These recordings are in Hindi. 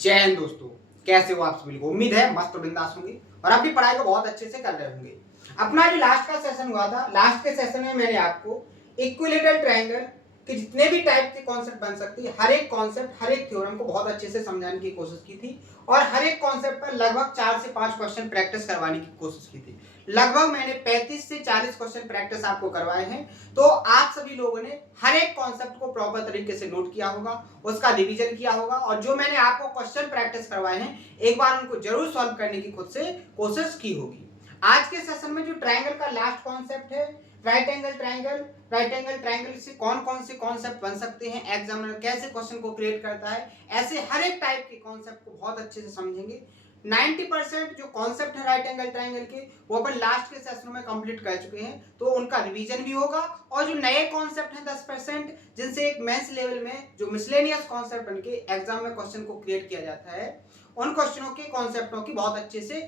जय हिंद दोस्तों, कैसे हो आप सभी लोग। उम्मीद है मस्त और बिंदास होंगे और अपनी पढ़ाई को बहुत अच्छे से कर रहे होंगे। अपना जो लास्ट का सेशन हुआ था, लास्ट के सेशन में मैंने आपको इक्विलेटरल ट्रायंगल के जितने भी टाइप के कॉन्सेप्ट बन सकती है, हर एक कॉन्सेप्ट, हर एक थ्योरम को बहुत अच्छे से समझाने की कोशिश की थी और हर एक कॉन्सेप्ट पर लगभग 4 से 5 क्वेश्चन प्रैक्टिस करवाने की कोशिश की थी। लगभग मैंने 35 से 40 क्वेश्चन प्रैक्टिस आपको करवाए हैं। तो आप सभी लोगों ने हर एक कॉन्सेप्ट को प्रॉपर तरीके से नोट किया होगा, उसका रिवीजन किया होगा और जो मैंने आपको क्वेश्चन प्रैक्टिस करवाए हैं, एक बार उनको जरूर सॉल्व करने की खुद से कोशिश की होगी। आज के सेशन में जो ट्रायंगल का लास्ट कॉन्सेप्ट है, right angle triangle, right angle triangle से कौन कौन से कॉन्सेप्ट बन सकते हैं, एग्जामिनर कैसे क्वेश्चन को क्रिएट करता है, ऐसे हर एक टाइप के कॉन्सेप्ट को बहुत अच्छे से समझेंगे। 90% जो कॉन्सेप्ट है राइट एंगल ट्रायंगल के, वो अपन लास्ट के सेशन में कंप्लीट कर चुके हैं, तो उनका रिवीजन भी होगा। और जो नए कॉन्सेप्ट हैं 10%, जिनसे एक मेंस लेवल में जो मिसलेनियस कॉन्सेप्ट बनके एग्जाम में क्वेश्चन को क्रिएट किया जाता है, उन क्वेश्चनों के कॉन्सेप्टों की बहुत अच्छे से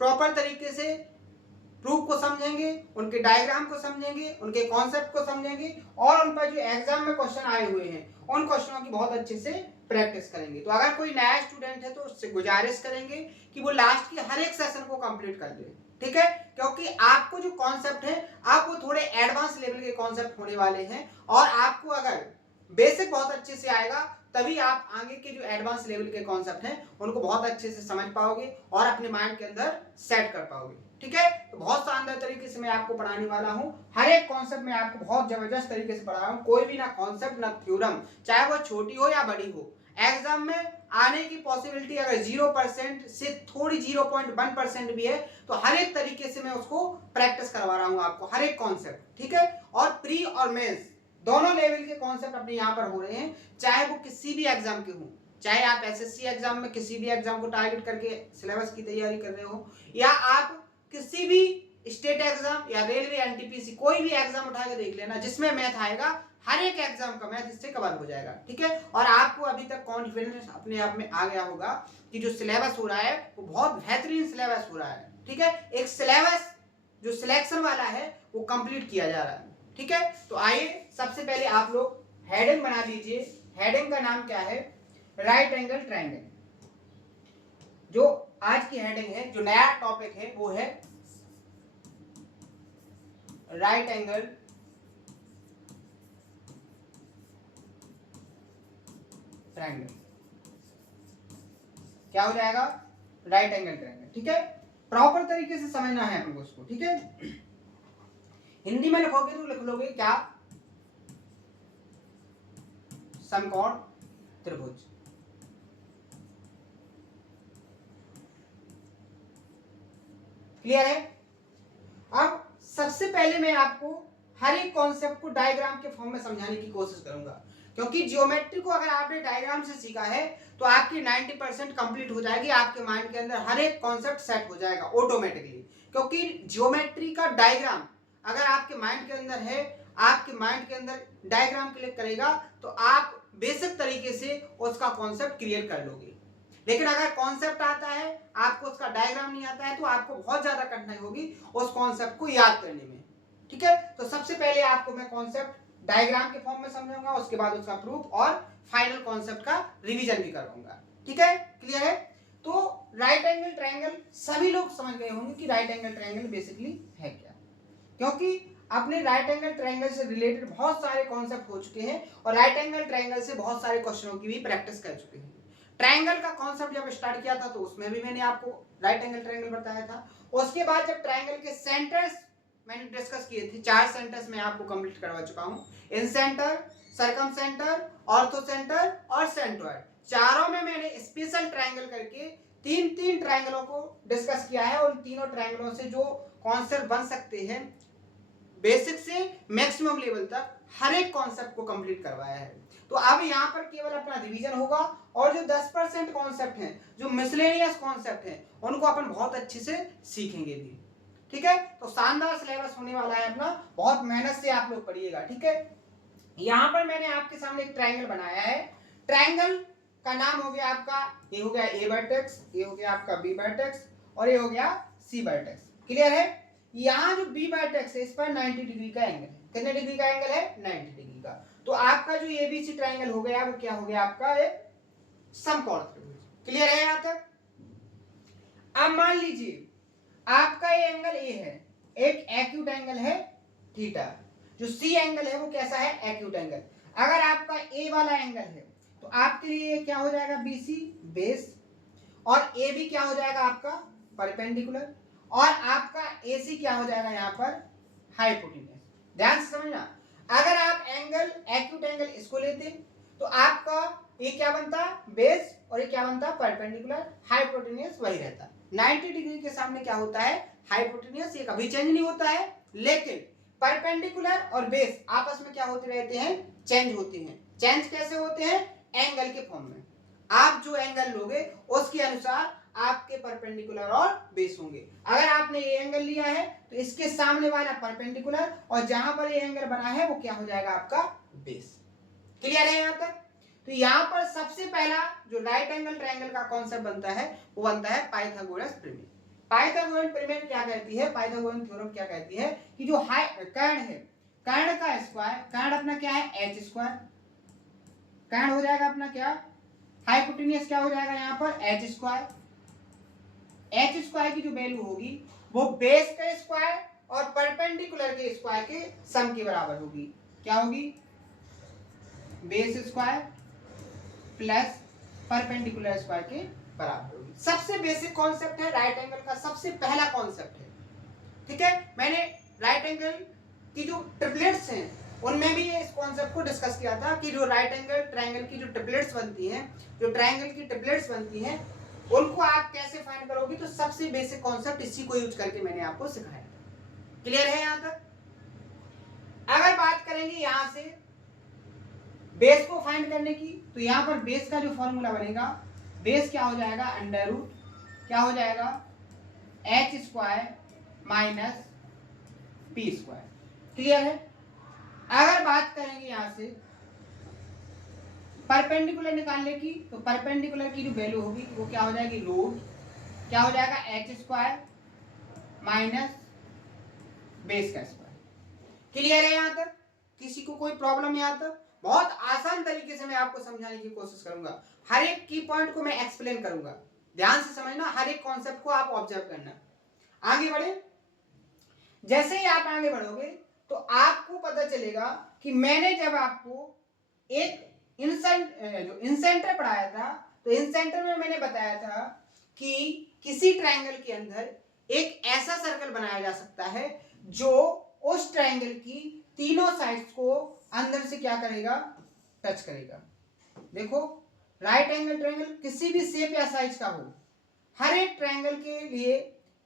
प्रॉपर तरीके से प्रूफ को समझेंगे, उनके डायग्राम को समझेंगे, उनके कॉन्सेप्ट को समझेंगे और उन पर जो एग्जाम में क्वेश्चन आए हुए हैं उन क्वेश्चनों की बहुत अच्छे से प्रैक्टिस करेंगे। तो अगर कोई नया स्टूडेंट है तो उससे गुजारिश करेंगे कि वो लास्ट के हर एक सेशन को कंप्लीट कर ले, ठीक है, क्योंकि आपको जो कॉन्सेप्ट है आप वो थोड़े एडवांस लेवल के कॉन्सेप्ट होने वाले हैं और आपको अगर बेसिक बहुत अच्छे से आएगा तभी आप आगे के जो एडवांस लेवल के कॉन्सेप्ट हैं उनको बहुत अच्छे से समझ पाओगे और अपने माइंड के अंदर सेट कर पाओगे, ठीक है। तो बहुत शानदार तरीके से मैं आपको पढ़ाने वाला हूं, हर एक कॉन्सेप्ट में आपको बहुत जबरदस्त तरीके से पढ़ा रहा हूं। कोई भी ना कॉन्सेप्ट ना थ्योरम, चाहे वो छोटी हो या बड़ी हो, एग्जाम में आने की पॉसिबिलिटी अगर 0% से थोड़ी 0.1% भी है तो हर एक तरीके से मैं उसको प्रैक्टिस करवा रहा हूं आपको, हर एक कॉन्सेप्ट, ठीक है। और प्री और मेंस दोनों लेवल के कॉन्सेप्ट अपने यहाँ पर हो रहे हैं, चाहे वो किसी भी एग्जाम के हो, चाहे आप एसएससी एग्जाम में किसी भी एग्जाम को टारगेट करके सिलेबस की तैयारी कर रहे हो, या आप किसी भी स्टेट एग्जाम या रेलवे एनटीपीसी कोई भी एग्जाम उठा के देख लेना जिसमें मैथ आएगा, हर एक एग्जाम का मैथ इससे कवर हो जाएगा, ठीक है। और आपको अभी तक कॉन्फिडेंस अपने आप में आ गया होगा कि जो सिलेबस हो रहा है वो बहुत बेहतरीन सिलेबस हो रहा है, ठीक है। एक सिलेबस जो सिलेक्शन वाला है वो कंप्लीट किया जा रहा है, ठीक है। तो आइए सबसे पहले आप लोग हेडिंग बना लीजिए। हेडिंग का नाम क्या है? Right angle triangle. जो आज की हेडिंग है, जो नया टॉपिक है वो है राइट एंगल ट्रायंगल। क्या हो जाएगा? राइट एंगल ट्रायंगल, ठीक है। प्रॉपर तरीके से समझना है आपको उसको, ठीक है। हिंदी में लिखोगे तो लिख लोगे क्या? समकोण त्रिभुज। क्लियर है? अब सबसे पहले मैं आपको हर एक कॉन्सेप्ट को डायग्राम के फॉर्म में समझाने की कोशिश करूंगा, क्योंकि ज्योमेट्री को अगर आपने डायग्राम से सीखा है तो आपकी 90% कंप्लीट हो जाएगी, आपके माइंड के अंदर हर एक कॉन्सेप्ट सेट हो जाएगा ऑटोमेटिकली। क्योंकि ज्योमेट्री का डायग्राम अगर आपके माइंड के अंदर है, आपके माइंड के अंदर डायग्राम क्लिक करेगा तो आप बेसिक तरीके से उसका कॉन्सेप्ट क्रिएट कर लोगे। लेकिन अगर कॉन्सेप्ट आता है, आपको उसका डायग्राम नहीं आता है, तो आपको बहुत ज्यादा कठिनाई होगी उस कॉन्सेप्ट को याद करने में, ठीक है। तो सबसे पहले आपको मैं कॉन्सेप्ट डायग्राम के फॉर्म में समझाऊंगा, उसके बाद उसका प्रूफ और फाइनल कॉन्सेप्ट का रिवीजन भी करवाऊंगा, ठीक है। क्लियर है? तो राइट एंगल ट्रायंगल सभी लोग समझ गए होंगे कि राइट एंगल ट्रायंगल बेसिकली है क्या, क्योंकि अपने राइट एंगल ट्रायंगल से रिलेटेड बहुत सारे कॉन्सेप्ट हो चुके हैं और राइट एंगल ट्रायंगल से बहुत सारे क्वेश्चनों की भी प्रैक्टिस कर चुके हैं। ट्रायंगल का कॉन्सेप्ट जब स्टार्ट किया था तो उसमें भी मैंने आपको राइट एंगल ट्रायंगल बताया था। उसके बाद जब ट्रायंगल के सेंटर्स मैंने डिस्कस किए थे, 4 सेंटर्स मैं आपको कंप्लीट करवा चुका हूं, इन सेंटर, सरकम सेंटर, ऑर्थो सेंटर और सेंट्रॉइड। चारों में मैंने स्पेशल ट्रायंगल करके तीन ट्रायंगलों को डिस्कस किया है और उन तीनों ट्रायंगलों से जो कॉन्सेप्ट बन सकते हैं बेसिक से मैक्सिमम लेवल तक हर एक कॉन्सेप्ट को कंप्लीट करवाया है। तो अब यहाँ पर केवल अपना रिवीजन होगा और जो 10% कॉन्सेप्ट हैं, जो मिसलेनियस कॉन्सेप्ट हैं, उनको अपन बहुत अच्छे से सीखेंगे भी, ठीक है। तो शानदार सिलेबस होने वाला है अपना, बहुत मेहनत से आप लोग पढ़िएगा, ठीक है। यहाँ पर मैंने आपके सामने एक ट्रायंगल बनाया है। ट्रायंगल का नाम हो गया आपका, ये हो गया ए वर्टेक्स, ये हो गया आपका बी वर्टेक्स और ये हो गया सी वर्टेक्स। क्लियर है? यहाँ जो बी वर्टेक्स है इस पर 90 डिग्री का एंगल है। कितने डिग्री का एंगल है? 90 डिग्री का। तो आपका जो एबीसी ट्रायंगल हो गया वो क्या हो गया आपका? एक समकोण त्रिभुज। क्लियर है यहाँ तक? अब मान लीजिए आपका ये एंगल ए है, एक एक्यूट एंगल है थीटा, जो सी एंगल है वो कैसा है? Acute angle. अगर आपका ए वाला एंगल है तो आपके लिए क्या हो जाएगा? बीसी बेस, और ए भी क्या हो जाएगा आपका? परपेंडिकुलर, और आपका एसी क्या हो जाएगा यहाँ पर? हाइपोटेन्यूज। ध्यान से समझना, अगर आप एंगल एक्यूट एंगल इसको लेते तो आपका ये क्या बनता? बेस, और ये क्या बनता? परपेंडिकुलर। हाइपोटेन्यूज वही रहता। 90 डिग्री के सामने क्या होता है? हाइपोटेन्यूज, ये कभी चेंज नहीं होता है, लेकिन परपेंडिकुलर और बेस आपस में क्या होते रहते हैं? चेंज होते हैं। चेंज कैसे होते हैं? एंगल के फॉर्म में। आप जो एंगल लोगे उसके अनुसार आपके परपेंडिकुलर और बेस होंगे। अगर आपने ये एंगल लिया है तो इसके सामने वाला परपेंडिकुलर, और जहां पर ये एंगल बना है वो क्या हो जाएगा? आपका बेस। क्लियर है यहाँ तक? तो यहाँ पर सबसे पहला जो राइट एंगल ट्रायंगल का कॉन्सेप्ट बनता है वो बनता है पाइथागोरस प्रमेय। पाइथागोरस प्रमेय क्या कहती है? पाइथागोरस थ्योरम क्या कहती है कि जो कर्ण है, कर्ण का स्क्वायर, कर्ण अपना क्या है? H square. कर्ण हो जाएगा अपना क्या? हाइपोटेन्यूज क्या हो जाएगा यहाँ पर? H square. एच स्क्वायर की जो वैल्यू होगी वो बेस का स्क्वायर और परपेंडिकुलर के स्क्वायर के सम के बराबर होगी। क्या होगी? Base square plus perpendicular square के बराबर होगी। सबसे बेसिक कॉन्सेप्ट है राइट एंगल का, सबसे पहला कॉन्सेप्ट है। ठीक है, मैंने राइट एंगल की जो ट्रिपलेट्स हैं उनमें भी ये इस कॉन्सेप्ट को डिस्कस किया था कि जो राइट एंगल ट्रायंगल की जो ट्रिपलेट्स बनती हैं, जो ट्रायंगल की ट्रिपलेट्स बनती हैं, उनको आप कैसे फाइंड करोगे? तो सबसे बेसिक कॉन्सेप्ट इसी को यूज करके मैंने आपको सिखाया। क्लियर है यहाँ तक? अगर बात करेंगे यहां से बेस को फाइंड करने की, तो यहां पर बेस का जो फॉर्मूला बनेगा, बेस क्या हो जाएगा? अंडर रूट क्या हो जाएगा? H square minus P square. Clear है? अगर बात करेंगे यहां से परपेंडिकुलर निकालने की, तो परपेंडिकुलर की जो वैल्यू होगी वो क्या हो जाएगी? रूट क्या हो जाएगा? एच स्क्वायर माइनस बेस का स्क्वायर। क्लियर है यहाँ तक? किसी को कोई प्रॉब्लम यहाँ तक? बहुत आसान तरीके से मैं आपको समझाने की कोशिश करूंगा, हर एक की पॉइंट को मैं एक्सप्लेन करूंगा। ध्यान से समझना, हर एक कॉन्सेप्ट को आप ऑब्जर्व करना। आगे बढ़े। जैसे ही आप आगे बढ़ोगे तो आपको पता चलेगा कि मैंने जब आपको एक जो इंसेंटर पढ़ाया था, तो इंसेंटर में मैंने बताया था कि किसी ट्रायंगल के अंदर एक ऐसा सर्कल बनाया जा सकता है जो उस ट्रायंगल की तीनों साइड्स को अंदर से क्या करेगा? टच करेगा। देखो, राइट एंगल ट्रायंगल किसी भी शेप या साइज का हो, हर एक ट्रायंगल के लिए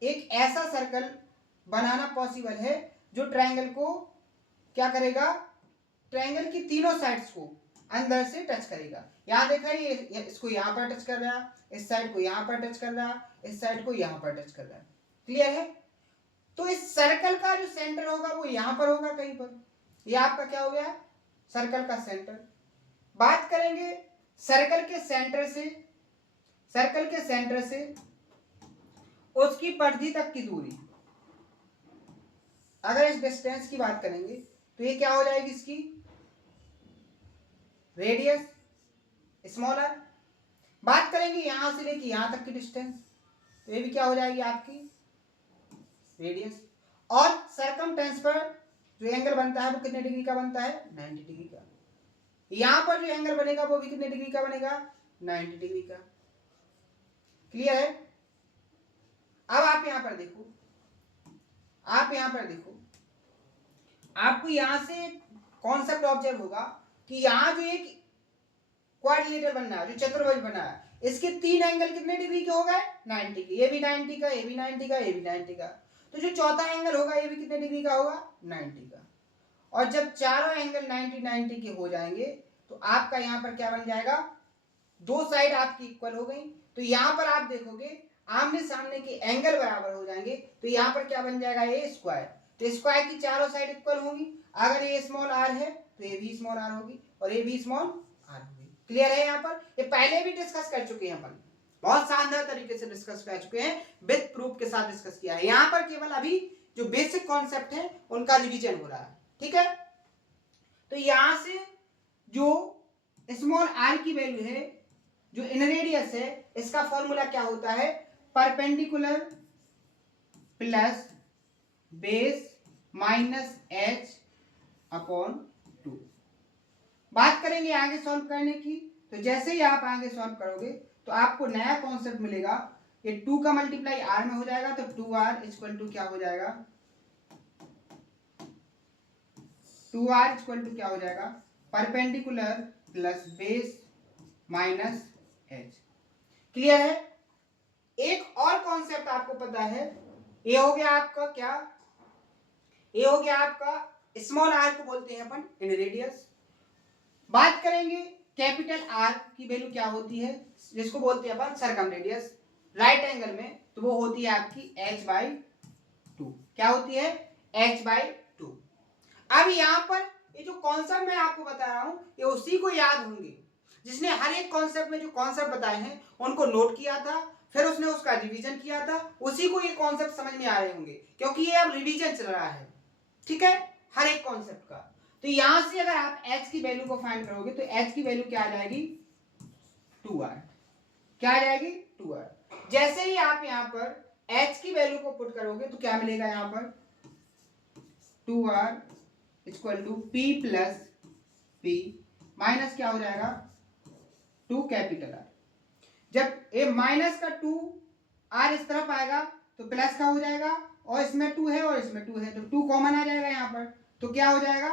एक ऐसा सर्कल बनाना पॉसिबल है जो ट्रायंगल को क्या करेगा? ट्रायंगल की तीनों साइड्स को अंदर से टच करेगा। यहां देखा, ये इसको यहां पर टच कर रहा है, इस साइड को यहां पर टच कर रहा है, इस साइड को यहां पर टच कर रहा है। क्लियर है? तो इस सर्कल का जो सेंटर होगा वो यहां पर होगा कहीं पर। ये आपका क्या हो गया? सर्कल का सेंटर। बात करेंगे सर्कल के सेंटर से, सर्कल के सेंटर से उसकी परिधि तक की दूरी, अगर इस डिस्टेंस की बात करेंगे तो ये क्या हो जाएगी? इसकी रेडियस स्मॉल आर। बात करेंगे यहां से लेके यहां तक की डिस्टेंस, तो ये भी क्या हो जाएगी? आपकी रेडियस। और सरकमटेंस पर जो एंगल बनता है वो कितने डिग्री का बनता है? 90 डिग्री का। यहां पर जो एंगल बनेगा वो भी कितने डिग्री का बनेगा? 90 डिग्री का। क्लियर है? अब आप यहां पर देखो, आप यहां पर देखो, आपको यहां से कॉन्सेप्ट ऑब्जर्व होगा कि यहां जो एक क्वाड्रिलेटरल बनना है, जो चतुर्भुज बना है, इसके तीन एंगल कितने डिग्री के हो गए? 90 के। ये भी 90 का, ये भी 90 का, ये भी 90 का। तो जो चौथा एंगल होगा ये भी कितने डिग्री का होगा? 90 का। और जब चारों एंगल 90 के हो जाएंगे तो आपका यहां पर क्या बन जाएगा? दो साइड आपकी इक्वल हो गई। तो यहां पर आप देखोगे आमने सामने के एंगल बराबर हो जाएंगे, तो यहां पर क्या बन जाएगा? ए स्क्वायर। तो स्क्वायर की चारों साइड इक्वल होंगी। अगर ये स्मॉल आर है तो ये भी स्मॉल आर होगी, और ये भी स्मॉल आर होगी। क्लियर है? यहाँ पर ये पहले भी डिस्कस कर चुके हैं अपन, बहुत शानदार तरीके से डिस्कस कर चुके हैं, विद प्रूफ के साथ डिस्कस किया है। यहाँ पर केवल अभी जो बेसिक कॉन्सेप्ट है उनका रिवीजन हो रहा है। ठीक है? तो यहां से जो स्मॉल आर की वैल्यू है, जो इन रेडियस है इसका फॉर्मूला क्या होता है, perpendicular plus base minus h upon 2। बात करेंगे आगे सॉल्व करने की, तो जैसे ही आप आगे सॉल्व करोगे तो आपको नया कॉन्सेप्ट मिलेगा। ये 2 का मल्टीप्लाई r में हो जाएगा तो 2r इक्वल टू क्या हो जाएगा, 2r इक्वल टू क्या हो जाएगा, perpendicular plus base minus h। Clear है। एक और कॉन्सेप्ट आपको पता है, ये हो गया आपका क्या, ये हो गया आपका स्मॉल r को बोलते हैं अपन इन रेडियस। बात करेंगे कैपिटल R की वैल्यू क्या होती है, जिसको बोलते हैं अपन सरकम रेडियस राइट एंगल में, तो वो होती है आपकी h/2। क्या होती है, h/2। अब यहाँ पर ये जो कॉन्सेप्ट मैं आपको बता रहा हूं ये उसी को याद होंगे जिसने हर एक कॉन्सेप्ट में जो कॉन्सेप्ट बताए हैं उनको नोट किया था, फिर उसने उसका रिवीजन किया था, उसी को ये कॉन्सेप्ट समझ में आ रहे होंगे क्योंकि ये अब रिवीजन चल रहा है। ठीक है, हर एक कॉन्सेप्ट का। तो यहां से अगर आप h की वैल्यू को फाइंड करोगे तो h की वैल्यू क्या आ जाएगी, 2r। क्या आ जाएगी, 2r। जैसे ही आप यहां पर h की वैल्यू को पुट करोगे तो क्या मिलेगा, यहां पर 2r equal to p plus p minus क्या हो जाएगा 2 कैपिटल R। जब ये माइनस का 2 r इस तरफ आएगा तो प्लस का हो जाएगा, और इसमें 2 है और इसमें 2 है तो 2 कॉमन आ जाएगा यहाँ पर, तो क्या हो जाएगा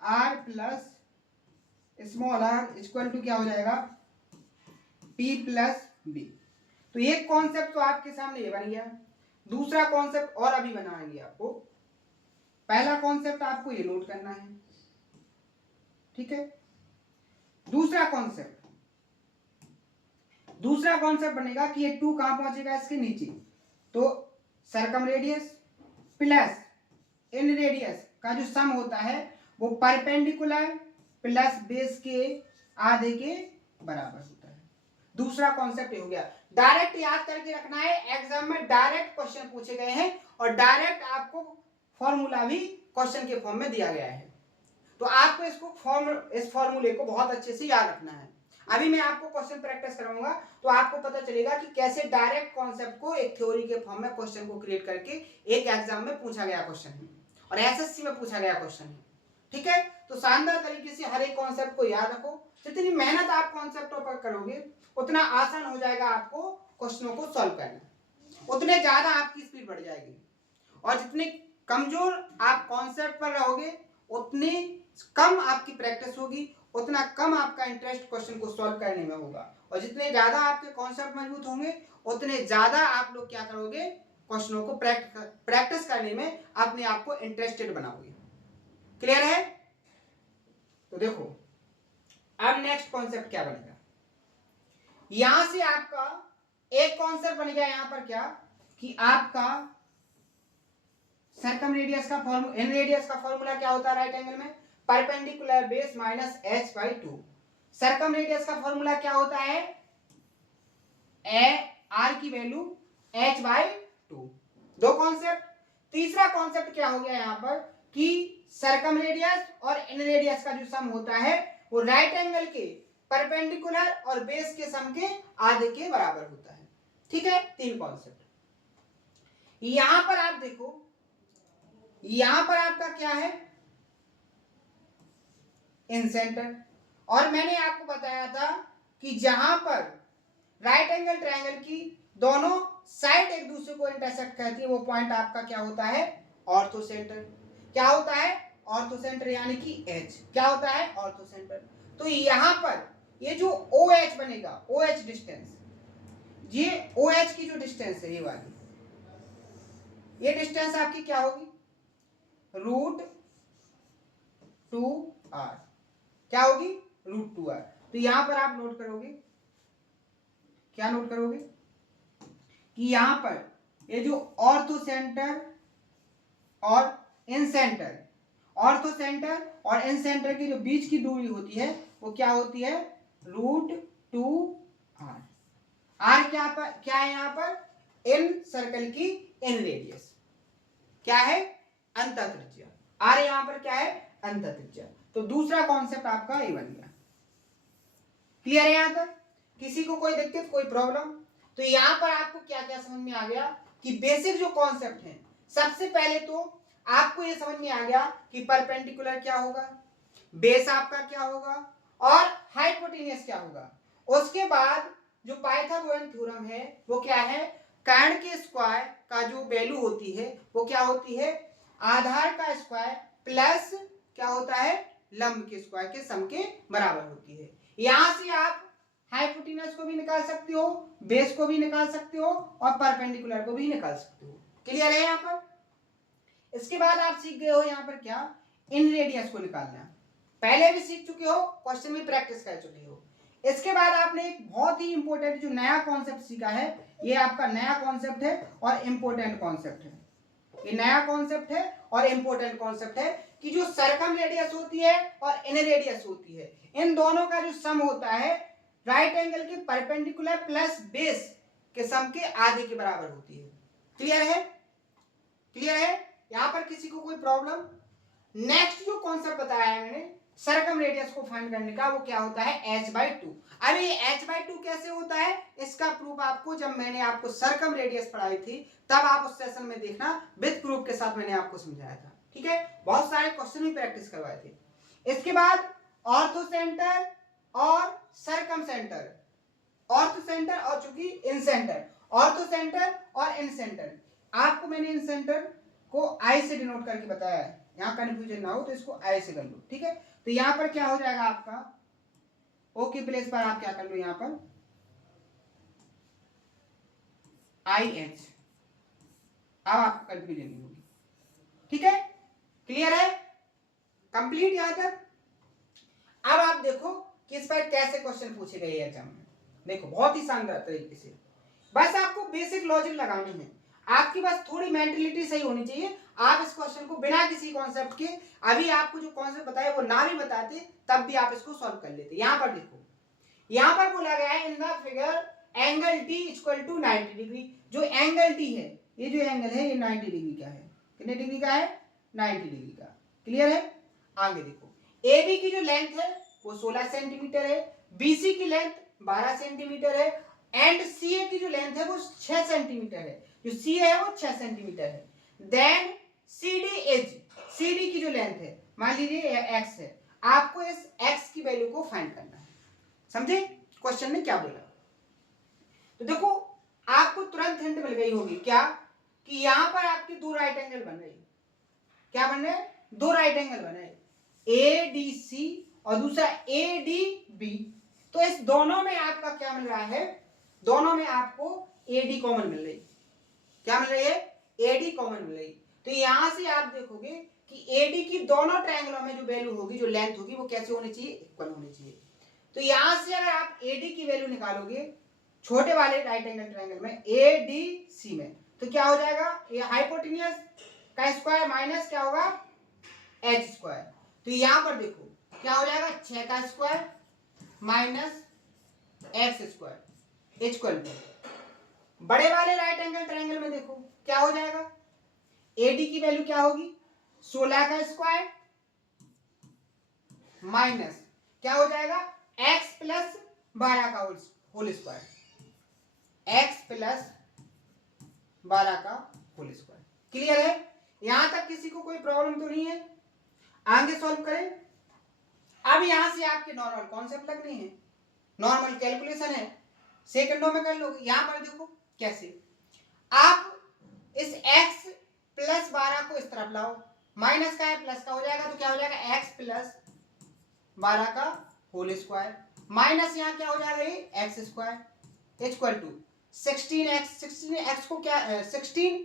r plus small r equal to क्या हो जाएगा p प्लस b। तो ये कॉन्सेप्ट तो आपके सामने ये बन गया। दूसरा कॉन्सेप्ट और अभी बनाएंगे आपको, पहला कॉन्सेप्ट आपको ये नोट करना है। ठीक है, दूसरा कॉन्सेप्ट बनेगा कि ये 2 कहां पहुंचेगा, इसके नीचे। तो सरकम रेडियस प्लस इन रेडियस का जो सम होता है वो परपेंडिकुलर प्लस बेस के आधे के बराबर होता है। दूसरा कॉन्सेप्ट ये हो गया। डायरेक्ट याद करके रखना है, एग्जाम में डायरेक्ट क्वेश्चन पूछे गए हैं और डायरेक्ट आपको फॉर्मूला भी क्वेश्चन के फॉर्म में दिया गया है, तो आपको इस फॉर्मूले को बहुत अच्छे से याद रखना है। अभी मैं आपको क्वेश्चन प्रैक्टिस कराऊंगा तो आपको पता चलेगा कि कैसे डायरेक्ट कॉन्सेप्ट को एक थ्योरी के फॉर्म में क्वेश्चन को क्रिएट करके एक एग्जाम में पूछा गया क्वेश्चन है और एसएससी में पूछा गया क्वेश्चन है। ठीक है, तो शानदार तरीके से हर एक कॉन्सेप्ट को याद रखो। जितनी मेहनत आप कॉन्सेप्टों पर करोगे उतना आसान हो जाएगा आपको क्वेश्चनों को सॉल्व करना, उतने ज्यादा आपकी स्पीड बढ़ जाएगी। और जितने कमजोर आप कॉन्सेप्ट पर रहोगे उतनी कम आपकी प्रैक्टिस होगी, उतना कम आपका इंटरेस्ट क्वेश्चन को सॉल्व करने में होगा। और जितने ज्यादा आपके कॉन्सेप्ट मजबूत होंगे उतने ज्यादा आप लोग क्या करोगे, क्वेश्चनों को प्रैक्टिस करने में अपने आप को इंटरेस्टेड बनाओगे। क्लियर है। तो देखो अब नेक्स्ट कॉन्सेप्ट क्या बनेगा, यहां से आपका एक कॉन्सेप्ट बन गया यहां पर क्या, कि आपका सर्कम रेडियस का फॉर्मूला, इन रेडियस का फॉर्मूला क्या होता है राइट एंगल में, perpendicular base minus h/2। Circum radius का फॉर्मूला क्या होता है, r की वैल्यू h/2। दो कॉन्सेप्ट। तीसरा कॉन्सेप्ट क्या हो गया यहां पर कि सर्कम रेडियस और इन रेडियस का जो सम होता है वो राइट एंगल के परपेंडिकुलर और बेस के सम के आधे के बराबर होता है। ठीक है, तीन कॉन्सेप्ट। यहां पर आप देखो, यहां पर आपका क्या है, इन सेंटर। और मैंने आपको बताया था कि जहां पर राइट एंगल ट्रायंगल की दोनों साइड एक दूसरे को इंटरसेक्ट करती है वो पॉइंट आपका क्या होता है, ऑर्थो सेंटर। क्या होता है, ऑर्थो सेंटर, यानी कि H क्या होता है, ऑर्थो सेंटर। तो यहां पर ये जो OH बनेगा, OH डिस्टेंस, ये OH की जो डिस्टेंस है ये वाली, ये डिस्टेंस आपकी क्या होगी, √2r। क्या होगी, √2r। तो यहां पर आप नोट करोगे, क्या नोट करोगे कि यहां पर ये जो ऑर्थो सेंटर और इन सेंटर, ऑर्थो सेंटर और इन सेंटर की जो बीच की दूरी होती है वो क्या होती है, √2r। r क्या है यहां पर, इन सर्कल की इन रेडियस क्या है, अंतः त्रिज्या। r यहां पर क्या है, अंतः त्रिज्या। तो दूसरा कॉन्सेप्ट आपका ये बन गया। क्लियर है यहां तक। किसी को कोई दिक्कत, कोई प्रॉब्लम? तो यहाँ पर आपको क्या क्या समझ में आ गया कि बेसिक जो कॉन्सेप्ट है, सबसे पहले तो आपको ये समझ में आ गया कि परपेंडिकुलर क्या होगा, बेस आपका क्या होगा और हाइपोटेन्यूस क्या होगा। उसके बाद जो पाइथागोरन थ्योरम है वो क्या है, कर्ण के स्क्वायर का जो वैल्यू होती है वो क्या होती है, आधार का स्क्वायर प्लस क्या होता है, लंब के स्क्वायर के सम के बराबर होती है। यहां से आप हाइपोटेन्यूस को भी निकाल सकते हो, बेस को भी निकाल सकते हो और परपेंडिकुलर को भी निकाल सकते हो। क्लियर है यहाँ पर? इसके बाद आप सीख गए हो यहाँ पर क्या, इन रेडियस को निकालना। पहले भी सीख चुके हो, क्वेश्चन में प्रैक्टिस कर चुके हो। इसके बाद आपने एक बहुत ही इंपॉर्टेंट जो नया कॉन्सेप्ट सीखा है, ये आपका नया कॉन्सेप्ट है और इंपॉर्टेंट कॉन्सेप्ट है। ये नया कॉन्सेप्ट है और इंपॉर्टेंट कॉन्सेप्ट है कि जो सर्कम रेडियस होती है और इन रेडियस होती है, इन दोनों का जो सम होता है राइट एंगल के परपेंडिकुलर प्लस बेस के सम के आधे के बराबर होती है। क्लियर है? क्लियर है? यहां पर किसी को कोई प्रॉब्लम? नेक्स्ट जो कॉन्सेप्ट बताया है मैंने सर्कम रेडियस को फाइंड करने का, वो क्या होता है, h/2। अब ये h/2 कैसे होता है, इसका प्रूफ आपको जब मैंने आपको सर्कम रेडियस पढ़ाई थी तब आप उस सेशन में देखना, विद प्रूफ के साथ मैंने आपको समझाया था। ठीक है, बहुत सारे क्वेश्चन भी प्रैक्टिस करवाए थे। इसके बाद ऑर्थो सेंटर और सर्कम सेंटर, ऑर्थो सेंटर और चूंकि इन सेंटर, ऑर्थो सेंटर और इन सेंटर, आपको मैंने इन सेंटर को आई से डिनोट करके बताया है, यहाँ कंफ्यूजन ना हो तो इसको आई से कर लो। ठीक है, तो यहां पर क्या हो जाएगा आपका, ओ की प्लेस पर आप क्या कर लो, यहां पर आई एच, अब आपको कंफ्यूजन नहीं होगी। ठीक है, क्लियर है, कंप्लीट यहां तक? अब आप देखो कि इस पर कैसे क्वेश्चन पूछे गए एग्जाम में। देखो बहुत ही शानदार तरीके से, बस आपको बेसिक लॉजिक लगानी है, आपकी बस थोड़ी मेंटलिटी सही होनी चाहिए। आप इस क्वेश्चन को बिना किसी कॉन्सेप्ट के, अभी आपको जो कॉन्सेप्ट बताया वो ना भी बताते तब भी आप इसको सॉल्व कर लेते। यहां पर देखो, यहां पर बोला गया है in the figure angle D equal to 90 degree. जो एंगल डी है, ये जो एंगल है ये 90 डिग्री का है। कितने डिग्री का है, 90 डिग्री का। क्लियर है? आगे देखो, ए बी की जो लेंथ है वो 16 सेंटीमीटर है, बीसी की लेंथ 12 सेंटीमीटर है एंड सीए की जो लेंथ है वो 6 सेंटीमीटर है। जो सी है वो 6 सेंटीमीटर है। देन सीडी इज, सीडी की जो लेंथ है मान लीजिए एक्स है, आपको इस एक्स की वैल्यू को फाइंड करना है। समझे क्वेश्चन में क्या बोला? तो देखो आपको तुरंत हिंट मिल गई होगी क्या, कि यहां पर आपकी दो राइट एंगल बन रही, क्या बन रहे, दो राइट एंगल बन रहे, ए डी सी और दूसरा ए डी बी। तो इस दोनों में आपका क्या मिल रहा है, दोनों में आपको ए डी कॉमन मिल रही। क्या मिल रही है, ए डी कॉमन मिल रही। तो यहां से आप देखोगे कि ए डी की दोनों ट्रायंगलों में जो वैल्यू होगी, जो लेंथ होगी, वो कैसे होनी चाहिए, इक्वल होनी चाहिए। तो यहां से अगर आप AD की वैल्यू निकालोगे छोटे वाले राइट एंगल ट्रायंगल में ADC में, तो क्या हो जाएगा, ये हाइपोटेन्यूस का स्क्वायर माइनस क्या होगा, h स्क्वायर। तो यहां पर देखो क्या हो जाएगा, 6 का square minus x square equal to, बड़े वाले राइट एंगल ट्रायंगल में देखो क्या हो जाएगा, AD की वैल्यू क्या होगी, 16 का स्क्वायर माइनस क्या हो जाएगा, x प्लस 12 का होल स्क्वायर, x प्लस 12 का होल स्क्वायर। क्लियर है? यहां तक किसी को कोई प्रॉब्लम तो नहीं है? आगे सॉल्व करें। अब यहां से आपके नॉर्मल कॉन्सेप्ट लगने हैं, नॉर्मल कैलकुलेशन है, सेकंडों में कर लोगे। यहां पर देखो कैसे, आप इस x प्लस 12 को इस तरफ लाओ, माइनस का है प्लस का हो जाएगा, तो क्या हो जाएगा, x प्लस 12 का होल स्क्वायर माइनस यहां क्या हो जाएगा, ये x square equal to 16x, 16x को क्या 16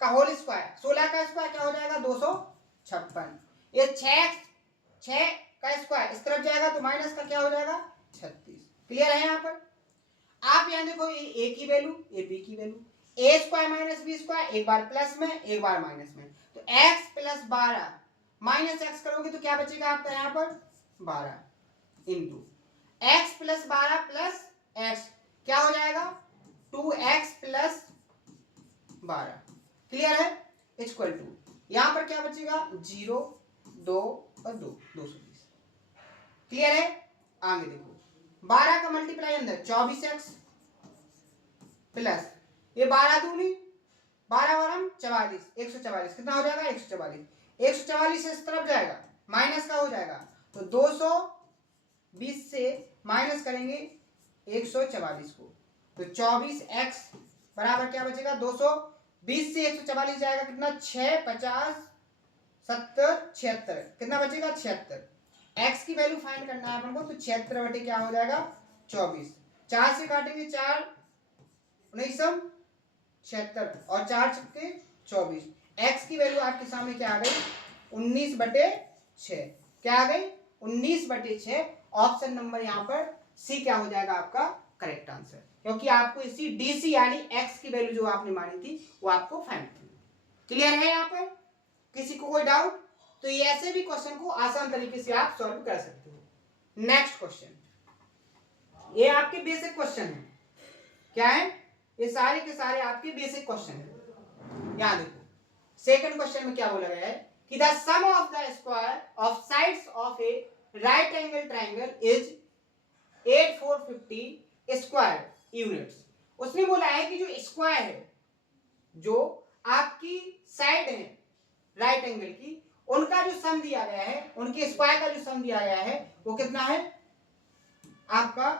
का होल स्क्वायर, 16 का स्क्वायर क्या हो जाएगा, 256। ये 6 का स्क्वायर इस तरफ जाएगा तो माइनस का क्या हो जाएगा, 36। क्लियर है? यहाँ पर आप यहाँ देखो, ये ए की वैल्यू, ए बी की वैल्यू, ए स्क्वायर माइनस बी स्क्वायर, एक बार प्लस में एक बार माइनस में, तो x प्लस 12 माइनस एक्स करोगे तो क्या बचेगा आपका यहाँ पर, 12 into x plus 12 plus x क्या हो जाएगा, 2x प्लस 12। क्लियर है? इक्वल टू यहां पर क्या बचेगा, 0 2 और 2 220। क्लियर है? आगे देखो 12 का मल्टीप्लाई अंदर 24x प्लस ये 12 दूनी 12 वारम 44, 144 कितना हो जाएगा 144। 144 इस तरफ जाएगा माइनस का हो जाएगा तो 220 से माइनस करेंगे 144 को तो 24x बराबर क्या बचेगा 220 से 144 जाएगा कितना 6 50 70 76 कितना बचेगा 76। x की वैल्यू फाइंड करना है अपन को तो 76 बटे क्या हो जाएगा 24। 4 से काटेंगे 4 19 76 और 4 छक्के 24। x की वैल्यू आपके सामने क्या आ गई 19 बटे 6 क्या आ गई 19 बटे 6। ऑप्शन नंबर यहाँ पर सी क्या हो जाएगा आपका करेक्ट आंसर क्योंकि आपको इसी डीसी यानी x की वैल्यू जो आपने मानी थी वो आपको फाइंड करनी। क्लियर है यहाँ पर किसी को कोई डाउट? तो ये ऐसे भी क्वेश्चन को आसान तरीके से आप सॉल्व कर सकते हो। नेक्स्ट क्वेश्चन ये आपके बेसिक क्वेश्चन है। क्या है ये सारे के सारे आपके बेसिक क्वेश्चन है। यहाँ देखो सेकंड क्वेश्चन में क्या बोला गया है कि the sum of the square of sides of a right angle triangle is 8450 square units. उसने बोला है कि जो स्क्वायर है जो आपकी साइड है राइट एंगल की उनका जो सम दिया गया है उनके स्क्वायर का जो सम दिया गया है वो कितना है आपका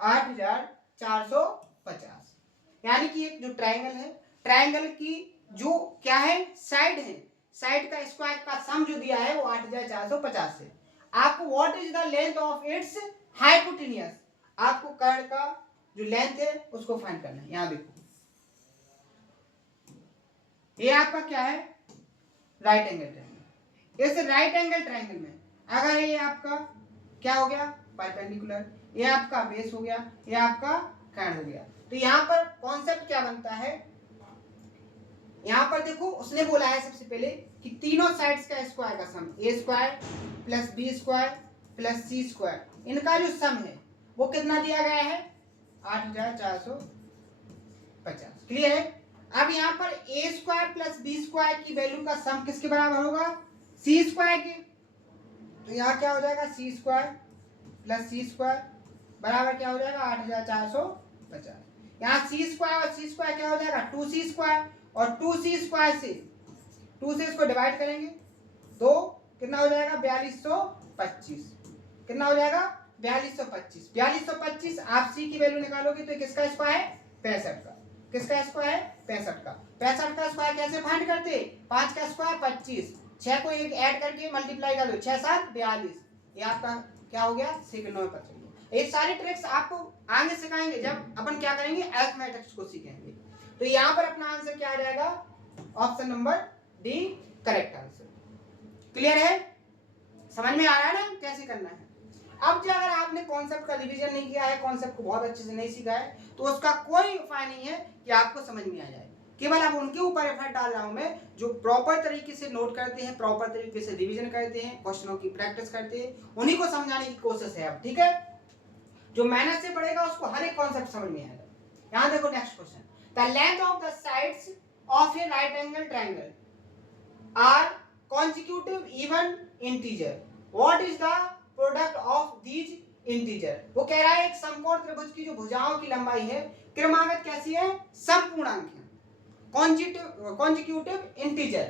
8450। यानी कि एक जो ट्राइंगल है ट्राइंगल की जो क्या है साइड है साइड का स्क्वायर का सम जो दिया है वो 8450 है। आपको what is the length of its hypotenuse आपको कर्व का जो लेंथ है उसको फाइंड करना है। यहां देखो ये आपका क्या है राइट एंगल ट्रायंगल। इस राइट एंगल ट्रायंगल में अगर ये आपका क्या हो गया परपेंडिकुलर ये आपका बेस हो गया ये आपका कर्व हो गया तो यहाँ पर कॉन्सेप्ट क्या बनता है यहाँ पर देखो उसने बोला है सबसे पहले कि तीनों साइड्स का स्क्वायर का sum A square plus B square plus C square इनका जो सम है वो कितना दिया गया है 8450। क्लियर है। अब यहाँ पर ए स्क्वायर प्लस बी स्क्वायर की वैल्यू का सम किसके बराबर होगा सी स्क्वायर के तो यहाँ क्या हो जाएगा सी स्क्वायर प्लस सी स्क्वायर बराबर क्या हो जाएगा 8450। यहाँ सी स्क्वायर और सी स्क्वायर क्या हो जाएगा 2c स्क्वायर और 2c स्क्वायर से 2 से इसको डिवाइड करेंगे तो कितना हो जाएगा 4225 कितना हो जाएगा 4225 आप c की वैल्यू निकालोगे तो किसका स्क्वायर है 65 का किसका स्क्वायर है 65 का 65 का स्क्वायर कैसे फाइंड करते 5 का स्क्वायर 25 6 को एक ऐड करके मल्टीप्लाई कर दो 6 7 42 ये आपका क्या हो गया सेकंड में पता चलिए। ये सारी ट्रिक्स आपको आगे सिखाएंगे जब अपन क्या करेंगे अरिथमेटिक्स को सीखेंगे। तो यहाँ पर अपना आंसर क्या आ जाएगा option number D correct answer. Clear है समझ में आ रहा है ना कैसे करना है। अब जो अगर आपने कॉन्सेप्ट का रिवीजन नहीं किया है कॉन्सेप्ट को बहुत अच्छे से नहीं सीखा है तो उसका कोई उपाय नहीं है कि आपको समझ में आ जाए। केवल अब उनके ऊपर एफर्ट डाल रहा हूं मैं जो प्रॉपर तरीके से नोट करते हैं प्रॉपर तरीके से रिवीजन करते हैं क्वेश्चनों की प्रैक्टिस करते हैं उन्हीं को समझाने की कोशिश है। अब ठीक है जो मेहनत से पढ़ेगा उसको हर एक कॉन्सेप्ट समझ में आएगा। यहां देखो next question the length of the sides of a right angle triangle are consecutive even integer what is the product of these integer। वो कह रहा है एक समकोण त्रिभुज की जो भुजाओं की लंबाई है क्रमागत कैसी है समपूर्णांक है consecutive integer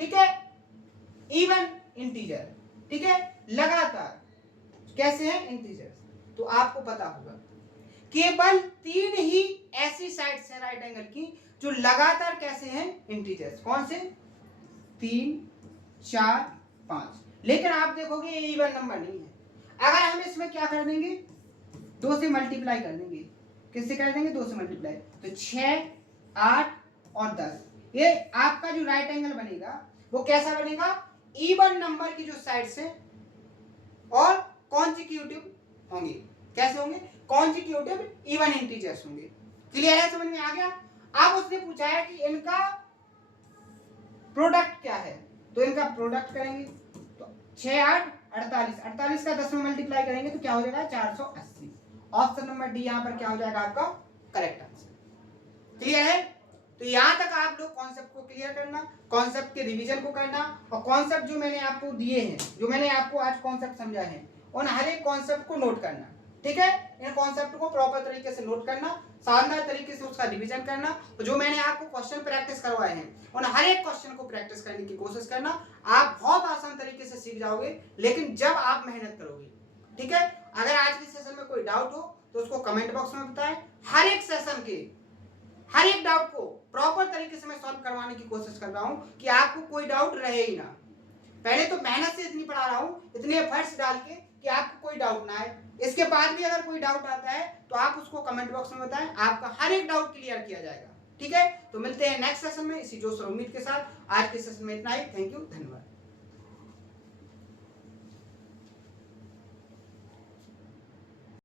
ठीक है even integer ठीक है लगातार कैसे है इंटीजर। तो आपको पता होगा केवल 3 ही ऐसी साइड्स हैं राइट एंगल की जो लगातार कैसे हैं इंटीजर्स। कौन से 3 4 5 लेकिन आप देखोगे ये इवन नंबर नहीं है। अगर हम इसमें क्या कर देंगे 2 से मल्टीप्लाई कर देंगे किससे कर देंगे 2 से मल्टीप्लाई तो 6 8 और 10 ये आपका जो राइट एंगल बनेगा वो कैसा बनेगा इवन नंबर की जो साइड्स हैं और कॉन्जिक्यूटिव होंगे। कैसे होंगे कॉन्जिक्यूटिव इवन इंटीजर्स होंगे। क्लियर है समझ में आ गया। अब उसने पूछा है कि इनका प्रोडक्ट क्या है तो इनका प्रोडक्ट करेंगे तो 6 8 48 48 का 10 में मल्टीप्लाई करेंगे तो क्या हो जाएगा 480। ऑप्शन नंबर डी यहाँ पर क्या हो जाएगा आपका करेक्ट आंसर। क्लियर है। तो यहां तक आप लोग कॉन्सेप्ट को क्लियर करना कॉन्सेप्ट के रिवीजन को करना और कॉन्सेप्ट जो मैंने आपको दिए हैं जो मैंने आपको आज कॉन्सेप्ट समझा है उन हर एक कॉन्सेप्ट को नोट करना। ठीक है, इन कॉन्सेप्ट को प्रॉपर तरीके से नोट करना, शानदार तरीके से उसका रिवीजन करना, और जो मैंने आपको क्वेश्चन प्रैक्टिस करवाए हैं उन हर एक क्वेश्चन को प्रैक्टिस करने की कोशिश करना। आप बहुत आसान तरीके से सीख जाओगे, लेकिन जब आप मेहनत करोगे। ठीक है, अगर आज के सेशन में कोई डाउट हो तो उसको कमेंट बॉक्स में बताएं। हर एक सेशन के हर एक डाउट को प्रॉपर तरीके से मैं सॉल्व करवाने की कोशिश कर रहा हूं कि आपको कोई डाउट रहे ही ना। पहले तो मेहनत से इतनी पढ़ा रहा हूं, इतने एफर्ट्स डाल के, कि आपको कोई डाउट ना आए। इसके बाद भी अगर कोई डाउट आता है तो आप उसको कमेंट बॉक्स में बताएं, आपका हर एक डाउट क्लियर किया जाएगा। ठीक है, तो मिलते हैं नेक्स्ट सेशन में इसी जोश और उम्मीद के साथ। आज के सेशन में इतना ही। थैंक यू, धन्यवाद।